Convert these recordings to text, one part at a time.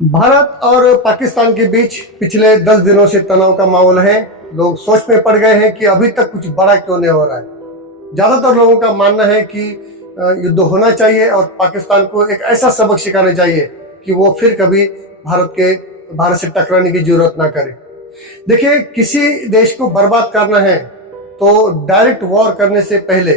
भारत और पाकिस्तान के बीच पिछले 10 दिनों से तनाव का माहौल है। लोग सोच में पड़ गए हैं कि अभी तक कुछ बड़ा क्यों नहीं हो रहा है। ज्यादातर लोगों का मानना है कि युद्ध होना चाहिए और पाकिस्तान को एक ऐसा सबक सिखाना चाहिए कि वो फिर कभी भारत से टकराने की जरूरत ना करे। देखिए, किसी देश को बर्बाद करना है तो डायरेक्ट वॉर करने से पहले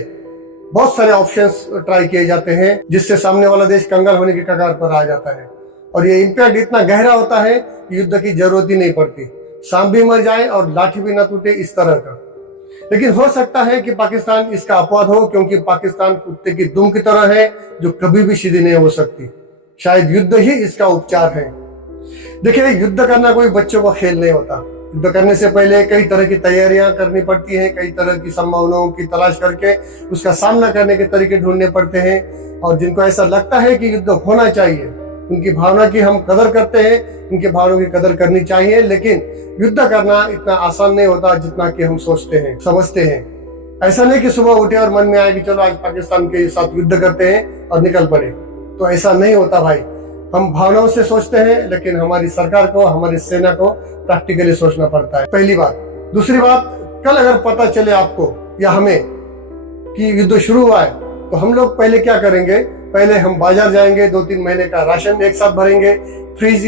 बहुत सारे ऑप्शंस ट्राई किए जाते हैं, जिससे सामने वाला देश कंगाल होने की कगार पर आ जाता है। और ये इम्पैक्ट इतना गहरा होता है कि युद्ध की जरूरत ही नहीं पड़ती। सांप भी मर जाए और लाठी भी ना टूटे, इस तरह का। लेकिन हो सकता है कि पाकिस्तान इसका अपवाद हो, क्योंकि पाकिस्तान कुत्ते की दुम की तरह है जो कभी भी सीधी नहीं हो सकती। शायद युद्ध ही इसका उपचार है। देखिए, युद्ध करना कोई बच्चों का खेल नहीं होता। युद्ध करने से पहले कई तरह की तैयारियां करनी पड़ती हैं, कई तरह की संभावनाओं की तलाश करके उसका सामना करने के तरीके ढूंढने पड़ते हैं। और जिनको ऐसा लगता है कि युद्ध होना चाहिए, उनकी भावना की हम कदर करते हैं, उनकी भावनाओं की कदर करनी चाहिए। लेकिन युद्ध करना इतना आसान नहीं होता जितना कि हम सोचते हैं, समझते हैं। ऐसा नहीं कि सुबह उठे और मन में आए कि चलो आज पाकिस्तान के साथ युद्ध करते हैं और निकल पड़े, तो ऐसा नहीं होता भाई। हम भावनाओं से सोचते हैं, लेकिन हमारी सरकार को, हमारी सेना को प्रैक्टिकली सोचना पड़ता है, पहली बात। दूसरी बात, कल अगर पता चले आपको या हमें कि युद्ध शुरू हुआ है, तो हम लोग पहले क्या करेंगे? पहले हम बाजार जाएंगे, 2-3 महीने का राशन एक साथ भरेंगे, फ्रीज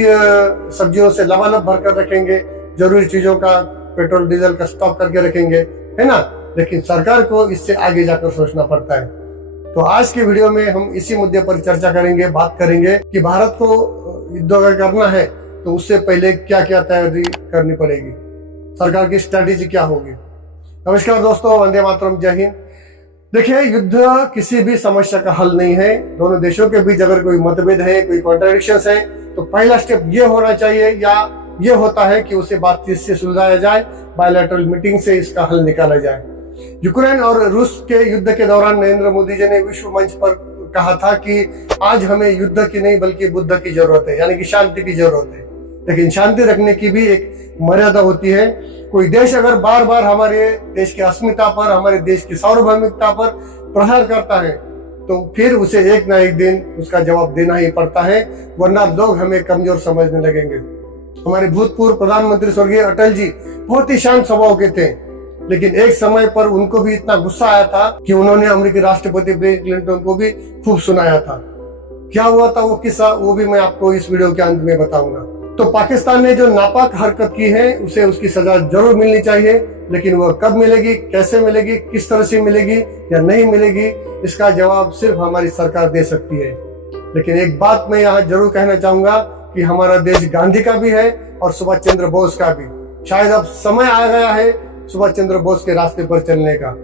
सब्जियों से लबालब भर कर रखेंगे, जरूरी चीजों का पेट्रोल डीजल का स्टॉक करके रखेंगे, है ना। लेकिन सरकार को इससे आगे जाकर सोचना पड़ता है। तो आज की वीडियो में हम इसी मुद्दे पर चर्चा करेंगे, बात करेंगे कि भारत को युद्ध अगर करना है तो उससे पहले क्या क्या तैयारी करनी पड़ेगी, सरकार की स्ट्रैटेजी क्या होगी। नमस्कार दोस्तों, वंदे मातरम, जय हिंद। देखिए, युद्ध किसी भी समस्या का हल नहीं है। दोनों देशों के बीच अगर कोई मतभेद है, कोई कॉन्ट्रडिक्शंस है, तो पहला स्टेप ये होना चाहिए या ये होता है कि उसे बातचीत से सुलझाया जाए, बायलैटरल मीटिंग से इसका हल निकाला जाए। यूक्रेन और रूस के युद्ध के दौरान नरेंद्र मोदी जी ने विश्व मंच पर कहा था कि आज हमें युद्ध की नहीं बल्कि बुद्ध की जरूरत है, यानी कि शांति की जरूरत है। लेकिन शांति रखने की भी एक मर्यादा होती है। कोई देश अगर बार बार हमारे देश की अस्मिता पर, हमारे देश की सार्वभौमिकता पर प्रहार करता है, तो फिर उसे एक ना एक दिन उसका जवाब देना ही पड़ता है, वरना लोग हमें कमजोर समझने लगेंगे। हमारे भूतपूर्व प्रधानमंत्री स्वर्गीय अटल जी बहुत ही शांत स्वभाव के थे, लेकिन एक समय पर उनको भी इतना गुस्सा आया था कि उन्होंने अमेरिकी राष्ट्रपति बिल क्लिंटन को भी खूब सुनाया था। क्या हुआ था वो किस्सा, वो भी मैं आपको इस वीडियो के अंत में बताऊंगा। तो पाकिस्तान ने जो नापाक हरकत की है, उसे उसकी सजा जरूर मिलनी चाहिए, लेकिन वह कब मिलेगी, कैसे मिलेगी, किस तरह से मिलेगी या नहीं मिलेगी, इसका जवाब सिर्फ हमारी सरकार दे सकती है। लेकिन एक बात मैं यहाँ जरूर कहना चाहूंगा कि हमारा देश गांधी का भी है और सुभाष चंद्र बोस का भी। शायद अब समय आ गया है सुभाष चंद्र बोस के रास्ते पर चलने का।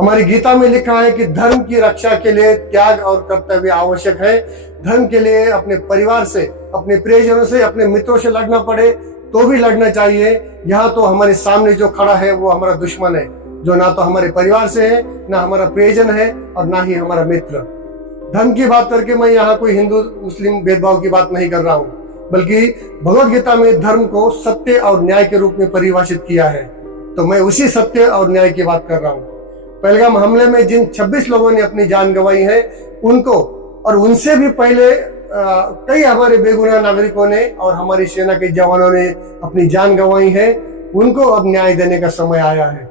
हमारी गीता में लिखा है कि धर्म की रक्षा के लिए त्याग और कर्तव्य आवश्यक है। धर्म के लिए अपने परिवार से, अपने प्रियजनों से, अपने मित्रों से लड़ना पड़े तो भी लड़ना चाहिए। यहाँ तो हमारे सामने जो खड़ा है वो हमारा दुश्मन है, जो ना तो हमारे परिवार से है, ना हमारा प्रियजन है और ना ही हमारा मित्र। धर्म की बात करके मैं यहाँ कोई हिंदू मुस्लिम भेदभाव की बात नहीं कर रहा हूँ, बल्कि भगवत गीता में धर्म को सत्य और न्याय के रूप में परिभाषित किया है। तो मैं उसी सत्य और न्याय की बात कर रहा हूँ। पहलगाम हमले में जिन 26 लोगों ने अपनी जान गंवाई है, उनको और उनसे भी पहले कई हमारे बेगुनाह नागरिकों ने और हमारी सेना के जवानों ने अपनी जान गंवाई है, उनको अब न्याय देने का समय आया है।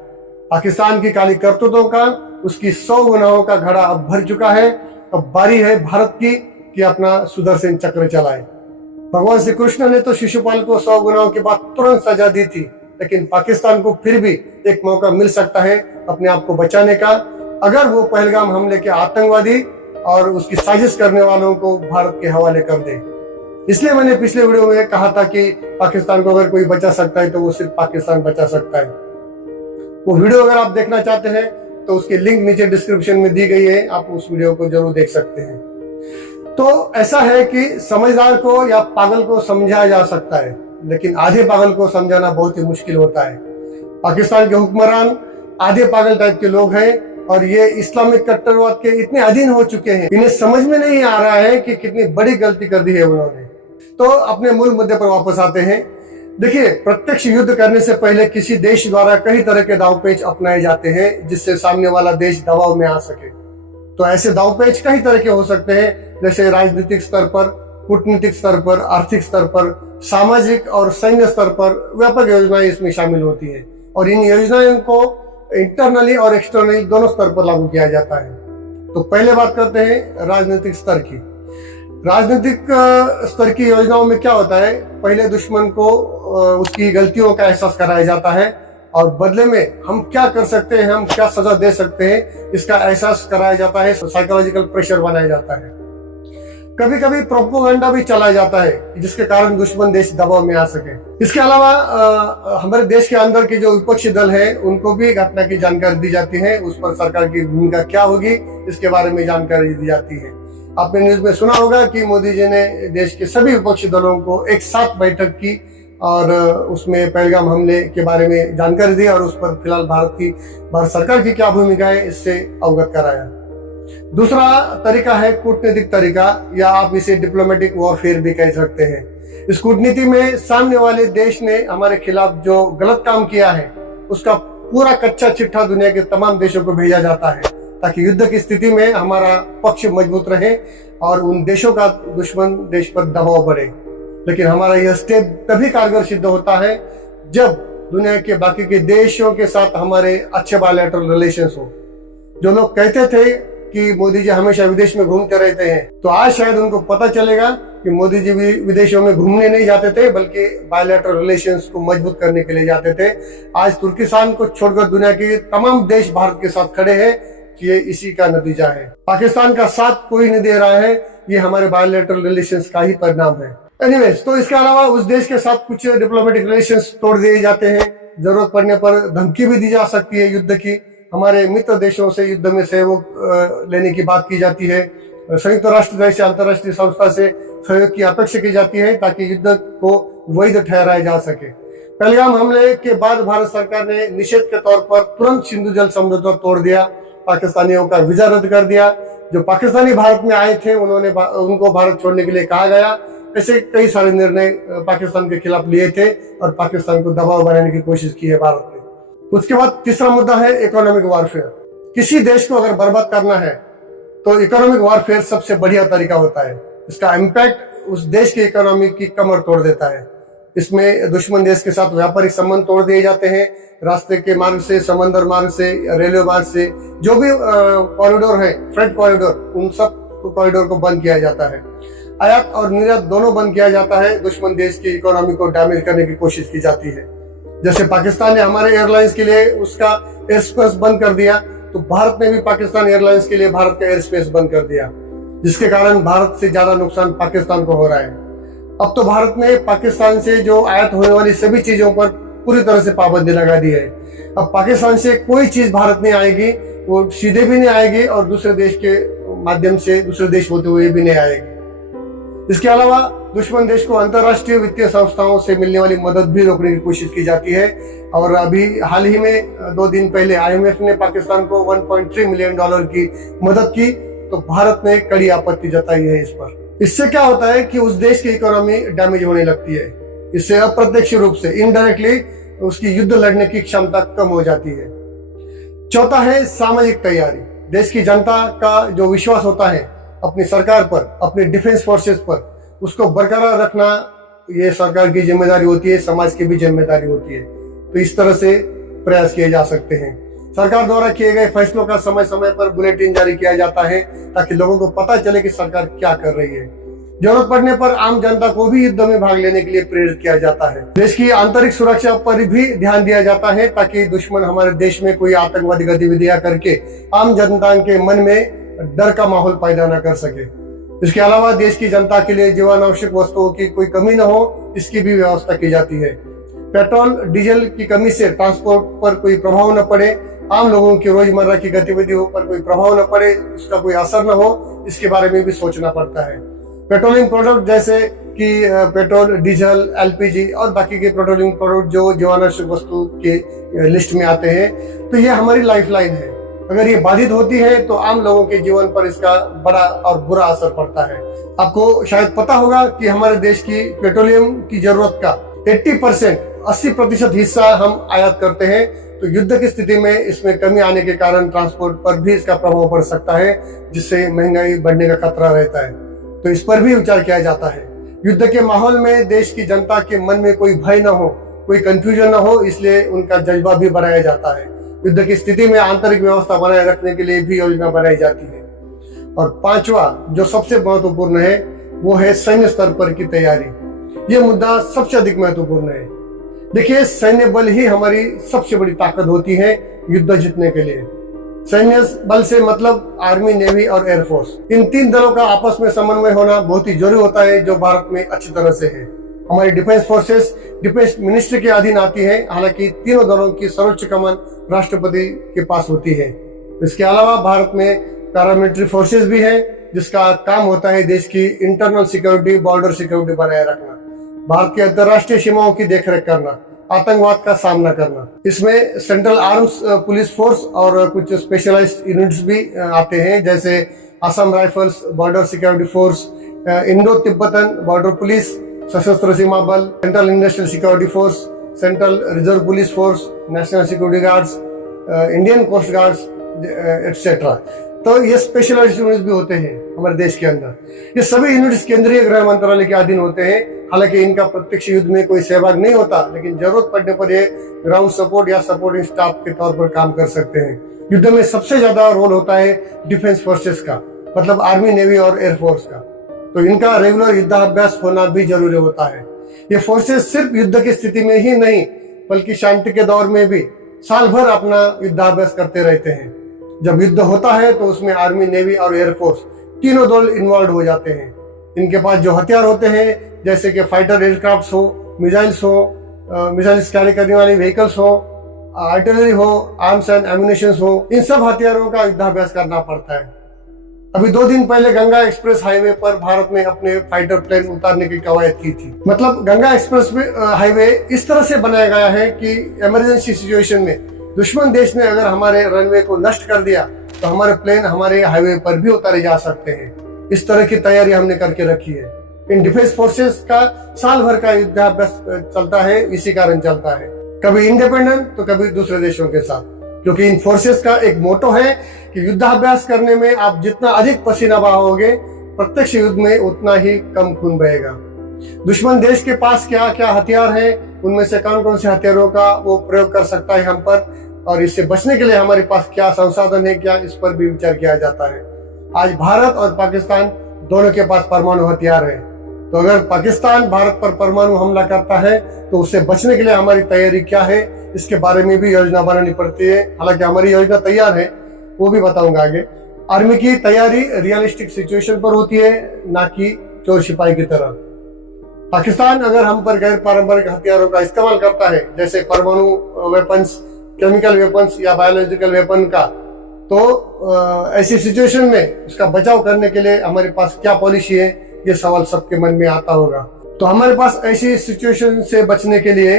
पाकिस्तान की काली करतूतों का, उसकी 100 गुनाहों का घड़ा अब भर चुका है। अब बारी है भारत की कि अपना सुदर्शन चक्र चलाए। भगवान श्री कृष्ण ने तो शिशुपाल को 100 गुनाहों के बाद तुरंत सजा दी थी, लेकिन पाकिस्तान को फिर भी एक मौका मिल सकता है अपने आप को बचाने का, अगर वो पहलगाम हमले के आतंकवादी और उसकी साजिश करने वालों को भारत के हवाले कर दे। इसलिए मैंने पिछले वीडियो में कहा था कि पाकिस्तान को अगर कोई बचा सकता है तो वो सिर्फ पाकिस्तान बचा सकता है। वो वीडियो अगर आप देखना चाहते हैं तो उसकी लिंक नीचे डिस्क्रिप्शन में दी गई है, आप उस वीडियो को जरूर देख सकते हैं। तो ऐसा है कि समझदार को या पागल को समझाया जा सकता है, लेकिन आधे पागल को समझाना बहुत ही मुश्किल होता है। पाकिस्तान के हुक्मरान आधे पागल टाइप के लोग हैं और ये इस्लामिक कट्टरवाद के इतने अधीन हो चुके हैं, इन्हें समझ में नहीं आ रहा है कि कितनी बड़ी गलती कर दी है उन्होंने। तो अपने मूल मुद्दे पर वापस आते हैं। देखिए, प्रत्यक्ष युद्ध करने से पहले किसी देश द्वारा कई तरह के दांवपेच अपनाए जाते हैं, जिससे सामने वाला देश दबाव में आ सके। तो ऐसे दांवपेच कई तरह के हो सकते हैं, जैसे राजनीतिक स्तर पर कूटनीतिक स्तर पर, आर्थिक स्तर पर, सामाजिक और सैन्य स्तर पर व्यापक योजनाएं इसमें शामिल होती हैं और इन योजनाओं को इंटरनली और एक्सटर्नली दोनों स्तर पर लागू किया जाता है। तो पहले बात करते हैं राजनीतिक स्तर की। राजनीतिक स्तर की योजनाओं में क्या होता है, पहले दुश्मन को उसकी गलतियों का एहसास कराया जाता है और बदले में हम क्या कर सकते हैं, हम क्या सजा दे सकते हैं, इसका एहसास कराया जाता है, साइकोलॉजिकल प्रेशर बनाया जाता है। कभी कभी प्रोपोगंडा भी चलाया जाता है जिसके कारण दुश्मन देश दबाव में आ सके। इसके अलावा हमारे देश के अंदर के जो विपक्षी दल है उनको भी घटना की जानकारी दी जाती है, उस पर सरकार की भूमिका क्या होगी इसके बारे में जानकारी दी जाती है। आपने न्यूज में सुना होगा कि मोदी जी ने देश के सभी विपक्षी दलों को एक साथ बैठक की और उसमें पहलगाम हमले के बारे में जानकारी दी और उस पर फिलहाल भारत सरकार की क्या भूमिका है इससे अवगत कराया। दूसरा तरीका है कूटनीतिक तरीका, या आप इसे डिप्लोमेटिक वॉरफेयर भी कह सकते हैं। इस कूटनीति में सामने वाले देश ने हमारे खिलाफ जो गलत काम किया है उसका पूरा कच्चा चिट्ठा दुनिया के तमाम देशों को भेजा जाता है ताकि युद्ध की स्थिति में हमारा पक्ष मजबूत रहे और उन देशों का दुश्मन देश पर दबाव बढ़े। लेकिन हमारा यह स्टेप तभी कारगर सिद्ध होता है जब दुनिया के बाकी के देशों के साथ हमारे अच्छे बायलैटरल रिलेशंस हो। जो लोग कहते थे कि मोदी जी हमेशा विदेश में घूमते रहते हैं, तो आज शायद उनको पता चलेगा कि मोदी जी भी विदेशों में घूमने नहीं जाते थे बल्कि बायलैटरल रिलेशंस को मजबूत करने के लिए जाते थे। आज तुर्किस्तान को छोड़कर दुनिया के तमाम देश भारत के साथ खड़े हैं, ये इसी का नतीजा है। पाकिस्तान का साथ कोई नहीं दे रहा है, ये हमारे बायलैटरल रिलेशंस का ही परिणाम है। एनीवेज, तो इसके अलावा उस देश के साथ कुछ डिप्लोमेटिक रिलेशंस तोड़ दिए जाते हैं। जरूरत पड़ने पर धमकी भी दी जा सकती है युद्ध की। हमारे मित्र देशों से युद्ध में सहयोग लेने की बात की जाती है। संयुक्त राष्ट्र जैसे अंतर्राष्ट्रीय संस्था से सहयोग की अपेक्षा की जाती है ताकि युद्ध को वैध ठहराया जा सके। पहलगाम हमले के बाद भारत सरकार ने निषेध के तौर पर तुरंत सिंधु जल समझौता तोड़ दिया, पाकिस्तानियों का वीजा रद्द कर दिया। जो पाकिस्तानी भारत में आए थे उनको भारत छोड़ने के लिए कहा गया। ऐसे कई सारे निर्णय पाकिस्तान के खिलाफ लिए थे और पाकिस्तान को दबाव बनाने की कोशिश की है भारत ने। उसके बाद तीसरा मुद्दा है इकोनॉमिक वॉरफेयर। किसी देश को अगर बर्बाद करना है तो इकोनॉमिक वॉरफेयर सबसे बढ़िया तरीका होता है। इसका इम्पैक्ट उस देश की इकोनॉमी की कमर तोड़ देता है। इसमें दुश्मन देश के साथ व्यापारिक संबंध तोड़ दिए जाते हैं, रास्ते के मार्ग से, समंदर मार्ग से, रेलवे मार्ग से, जो भी कॉरिडोर है, फ्रेट कॉरिडोर, उन सब कॉरिडोर को बंद किया जाता है। आयात और निर्यात दोनों बंद किया जाता है। दुश्मन देश की इकोनॉमी को डैमेज करने की कोशिश की जाती है। जैसे पाकिस्तान ने हमारे एयरलाइंस के लिए उसका एयर स्पेस बंद कर दिया, तो भारत ने भी पाकिस्तान एयरलाइंस के लिए भारत का एयर स्पेस बंद कर दिया, जिसके कारण भारत से ज्यादा नुकसान पाकिस्तान को हो रहा है। अब तो भारत ने पाकिस्तान से जो आयात होने वाली सभी चीजों पर पूरी तरह से पाबंदी लगा दी है। अब पाकिस्तान से कोई चीज भारत नहीं आएगी, वो सीधे भी नहीं आएगी और दूसरे देश के माध्यम से, दूसरे देश होते हुए भी नहीं आएगी। इसके अलावा दुश्मन देश को अंतर्राष्ट्रीय वित्तीय संस्थाओं से मिलने वाली मदद भी रोकने की कोशिश की जाती है। और अभी हाल ही में 2 दिन पहले IMF ने पाकिस्तान को $1.3 मिलियन की मदद की, तो भारत ने कड़ी आपत्ति जताई है इस पर। इससे क्या होता है कि उस देश की इकोनॉमी डैमेज होने लगती है। इससे अप्रत्यक्ष रूप से, इनडायरेक्टली, उसकी युद्ध लड़ने की क्षमता कम हो जाती है। चौथा है सामाजिक तैयारी। देश की जनता का जो विश्वास होता है अपनी सरकार पर, अपनी डिफेंस फोर्सेस पर, उसको बरकरार रखना ये सरकार की जिम्मेदारी होती है, समाज की भी जिम्मेदारी होती है। तो इस तरह से प्रयास किए जा सकते हैं। सरकार द्वारा किए गए फैसलों का समय समय पर बुलेटिन जारी किया जाता है ताकि लोगों को पता चले कि सरकार क्या कर रही है। जरूरत पड़ने पर आम जनता को भी युद्ध में भाग लेने के लिए प्रेरित किया जाता है। देश की आंतरिक सुरक्षा पर भी ध्यान दिया जाता है ताकि दुश्मन हमारे देश में कोई आतंकवादी गतिविधियां करके आम जनता के मन में डर का माहौल पैदा न कर सके। इसके अलावा देश की जनता के लिए जीवन आवश्यक वस्तुओं की कोई कमी न हो, इसकी भी व्यवस्था की जाती है। पेट्रोल डीजल की कमी से ट्रांसपोर्ट पर कोई प्रभाव न पड़े, आम लोगों की रोजमर्रा की गतिविधियों पर कोई प्रभाव न पड़े, उसका कोई असर न हो, इसके बारे में भी सोचना पड़ता है। पेट्रोलियम प्रोडक्ट जैसे कि पेट्रोल, डीजल, LPG और बाकी के पेट्रोलियम प्रोडक्ट जो जीवनावश्यक वस्तु के लिस्ट में आते हैं, तो ये हमारी लाइफलाइन है। अगर ये बाधित होती है तो आम लोगों के जीवन पर इसका बड़ा और बुरा असर पड़ता है। आपको शायद पता होगा कि हमारे देश की पेट्रोलियम की जरूरत का 80% हिस्सा हम आयात करते हैं। तो युद्ध की स्थिति में इसमें कमी आने के कारण ट्रांसपोर्ट पर भी इसका प्रभाव पड़ सकता है, जिससे महंगाई बढ़ने का खतरा रहता है। तो इस पर भी विचार किया जाता है। युद्ध के माहौल में देश की जनता के मन में कोई भय न हो, कोई कंफ्यूजन न हो, इसलिए उनका जज्बा भी बढ़ाया जाता है। युद्ध की स्थिति में आंतरिक व्यवस्था बनाए रखने के लिए भी योजना बनाई जाती है। और पांचवा जो सबसे महत्वपूर्ण है वो है सैन्य स्तर पर की तैयारी। ये मुद्दा सबसे अधिक महत्वपूर्ण है। देखिए, सैन्य बल ही हमारी सबसे बड़ी ताकत होती है युद्ध जीतने के लिए। सैन्य बल से मतलब आर्मी, नेवी और एयरफोर्स, इन तीन दलों का आपस में समन्वय होना बहुत ही जरूरी होता है, जो भारत में अच्छी तरह से है। हमारी डिफेंस फोर्सेस डिफेंस मिनिस्ट्री के अधीन आती है। हालांकि तीनों दलों की सर्वोच्च कमान राष्ट्रपति के पास होती है। इसके अलावा भारत में पैरामिलिट्री फोर्सेस भी है, जिसका काम होता है देश की इंटरनल सिक्योरिटी, बॉर्डर सिक्योरिटी बनाए रखना, भारत की अंतर्राष्ट्रीय सीमाओं की देखरेख करना, आतंकवाद का सामना करना। इसमें सेंट्रल आर्म्स पुलिस फोर्स और कुछ स्पेशलाइज्ड यूनिट्स भी आते हैं, जैसे Assam rifles, border security force, Indo Tibetan border police, Sashastra Seema Bal, central industrial security force, central reserve police force, national security guards, Indian coast guards etcetera. तो ये स्पेशलाइज्ड यूनिट्स भी होते हैं हमारे देश के अंदर। ये सभी यूनिट्स केंद्रीय गृह मंत्रालय के अधीन होते हैं। हालांकि इनका प्रत्यक्ष युद्ध में कोई सहभाग नहीं होता, लेकिन जरूरत पड़ने पर ये ग्राउंड सपोर्ट या सपोर्टिंग स्टाफ के तौर पर काम कर सकते हैं। युद्ध में सबसे ज्यादा रोल होता है डिफेंस फोर्सेस का, मतलब आर्मी, नेवी और एयरफोर्स का। तो इनका रेगुलर युद्धाभ्यास होना भी जरूरी होता है। ये फोर्सेस सिर्फ युद्ध की स्थिति में ही नहीं, बल्कि शांति के दौर में भी साल भर अपना युद्धाभ्यास करते रहते हैं। जब युद्ध होता है तो उसमें आर्मी, नेवी और एयरफोर्स तीनों दल इन्वॉल्व हो जाते हैं। इनके पास जो हथियार होते हैं, जैसे कि फाइटर एयरक्राफ्ट हो, मिसाइल्स हो, मिसाइल्स कैरी करने वाली व्हीकल्स हो, आर्टिलरी हो, आर्म्स एंड एम्युनिशन हो, इन सब हथियारों का युद्धाभ्यास करना पड़ता है। अभी 2 दिन पहले गंगा एक्सप्रेस हाईवे पर भारत ने अपने फाइटर प्लेन उतारने की कवायद की थी। मतलब गंगा एक्सप्रेस हाईवे इस तरह से बनाया गया है कि इमरजेंसी सिचुएशन में दुश्मन देश ने अगर हमारे रनवे को नष्ट कर दिया तो हमारे प्लेन हमारे हाईवे पर भी उतारे जा सकते हैं। इस तरह की तैयारी हमने करके रखी है। इन डिफेंस फोर्सेस का साल भर का युद्धाभ्यास चलता है, इसी कारण चलता है, कभी इंडिपेंडेंट तो कभी दूसरे देशों के साथ। क्योंकि इन फोर्सेस का एक मोटो है कि युद्धाभ्यास करने में आप जितना अधिक पसीना बहाओगे, प्रत्यक्ष युद्ध में उतना ही कम खून बहेगा। दुश्मन देश के पास क्या क्या हथियार हैं, उनमें से कौन कौन से हथियारों का वो प्रयोग कर सकता है हम पर, और इससे बचने के लिए हमारे पास क्या संसाधन है, क्या, इस पर भी विचार किया जाता है। आज भारत और पाकिस्तान दोनों के पास परमाणु हथियार है। तो अगर पाकिस्तान भारत पर परमाणु हमला करता है तो उससे बचने के लिए हमारी तैयारी क्या है, इसके बारे में भी योजना बनानी पड़ती है। हालांकि हमारी योजना तैयार है, वो भी बताऊंगा आगे। आर्मी की तैयारी रियलिस्टिक सिचुएशन पर होती है, ना कि चोर सिपाही की तरह। पाकिस्तान अगर हम पर गैर पारंपरिक हथियारों का इस्तेमाल करता है, जैसे परमाणु वेपन्स, केमिकल वेपन्स या बायोलॉजिकल वेपन का, तो ऐसी सिचुएशन में उसका बचाव करने के लिए हमारे पास क्या पॉलिसी है, ये सवाल सबके मन में आता होगा। तो हमारे पास ऐसी सिचुएशन से बचने के लिए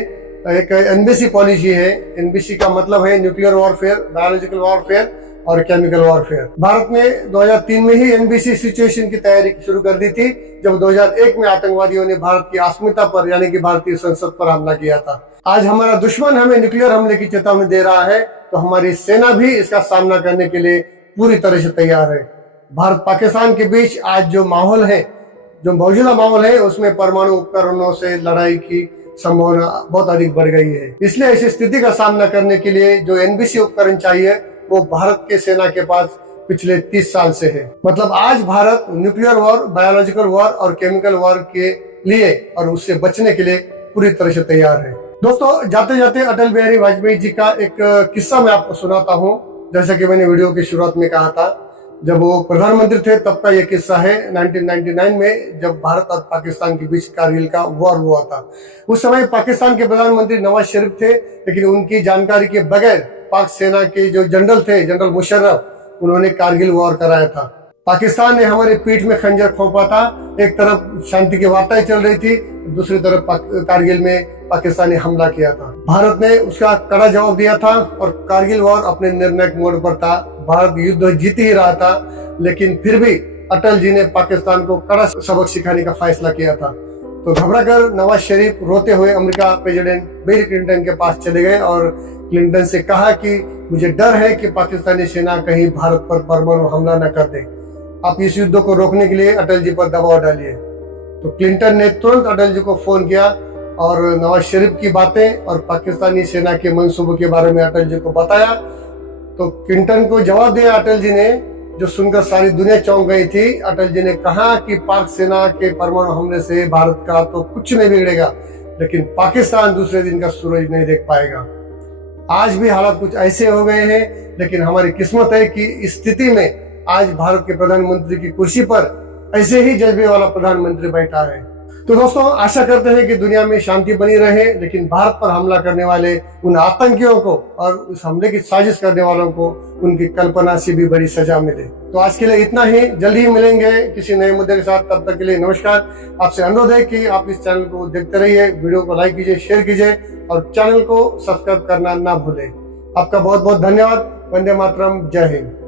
एक एनबीसी पॉलिसी है। एनबीसी का मतलब है न्यूक्लियर वॉरफेयर, बायोलॉजिकल वॉरफेयर और केमिकल वॉरफेयर। भारत ने 2003 में ही एनबीसी सिचुएशन की तैयारी शुरू कर दी थी, जब 2001 में आतंकवादियों ने भारत की अस्मिता पर, यानी कि भारतीय संसद पर हमला किया था। आज हमारा दुश्मन हमें न्यूक्लियर हमले की चेतावनी दे रहा है, तो हमारी सेना भी इसका सामना करने के लिए पूरी तरह से तैयार है। भारत पाकिस्तान के बीच आज जो माहौल है, जो मौजूदा माहौल है, उसमें परमाणु उपकरणों से लड़ाई की संभावना बहुत अधिक बढ़ गई है। इसलिए ऐसी स्थिति का सामना करने के लिए जो एनबीसी उपकरण चाहिए, वो भारत के सेना के पास पिछले 30 साल से है। मतलब आज Bharat nuclear war, biological war और केमिकल वॉर के लिए और उससे बचने के लिए पूरी तरह से तैयार है। दोस्तों, जाते जाते अटल बिहारी वाजपेयी जी का एक किस्सा मैं आपको सुनाता हूँ। जैसा कि मैंने वीडियो की शुरुआत में कहा था, जब वो प्रधानमंत्री थे तब का ये किस्सा है। 1999 में जब भारत और पाकिस्तान के बीच कारगिल का वॉर हुआ था, उस समय पाकिस्तान के प्रधानमंत्री नवाज शरीफ थे, लेकिन उनकी जानकारी के बगैर पाक सेना के जो जनरल थे, जनरल मुशर्रफ, उन्होंने कारगिल वॉर कराया था। पाकिस्तान ने हमारे पीठ में खंजर खोपा था। एक तरफ शांति की वार्ताएं चल रही थी, दूसरी तरफ कारगिल में पाकिस्तान ने हमला किया था। भारत ने उसका कड़ा जवाब दिया था और कारगिल वॉर अपने निर्णायक मोड़ पर था। भारत युद्ध जीत ही रहा था, लेकिन फिर भी अटल जी ने पाकिस्तान को कड़ा सबक सिखाने का फैसला किया था। तो घबराकर नवाज शरीफ रोते हुए अमेरिका प्रेसिडेंट बिल क्लिंटन के पास चले गए और क्लिंटन से कहा कि मुझे डर है कि पाकिस्तानी सेना कहीं भारत पर परमाणु हमला न कर दे। आप इस युद्ध को रोकने के लिए अटल जी पर दबाव डालिए। तो क्लिंटन ने तुरंत अटल जी को फोन किया और नवाज शरीफ की बातें और पाकिस्तानी सेना के मंसूबों के बारे में अटल जी को बताया। तो क्लिंटन को जवाब दिया अटल जी ने, जो सुनकर सारी दुनिया चौंक गई थी। अटल जी ने कहा कि पाक सेना के परमाणु हमले से भारत का तो कुछ नहीं बिगड़ेगा, लेकिन पाकिस्तान दूसरे दिन का सूरज नहीं देख पाएगा। आज भी हालात कुछ ऐसे हो गए हैं, लेकिन हमारी किस्मत है कि इस स्थिति में आज भारत के प्रधानमंत्री की कुर्सी पर ऐसे ही जज्बे वाला प्रधानमंत्री बैठा है। तो दोस्तों, आशा करते हैं कि दुनिया में शांति बनी रहे, लेकिन भारत पर हमला करने वाले उन आतंकियों को और उस हमले की साजिश करने वालों को उनकी कल्पना से भी बड़ी सजा मिले। तो आज के लिए इतना ही, जल्दी ही मिलेंगे किसी नए मुद्दे के साथ। तब तक के लिए नमस्कार। आपसे अनुरोध है कि आप इस चैनल को देखते रहिए, वीडियो को लाइक कीजिए, शेयर कीजिए और चैनल को सब्सक्राइब करना ना भूलें। आपका बहुत बहुत धन्यवाद। वंदे मातरम। जय हिंद।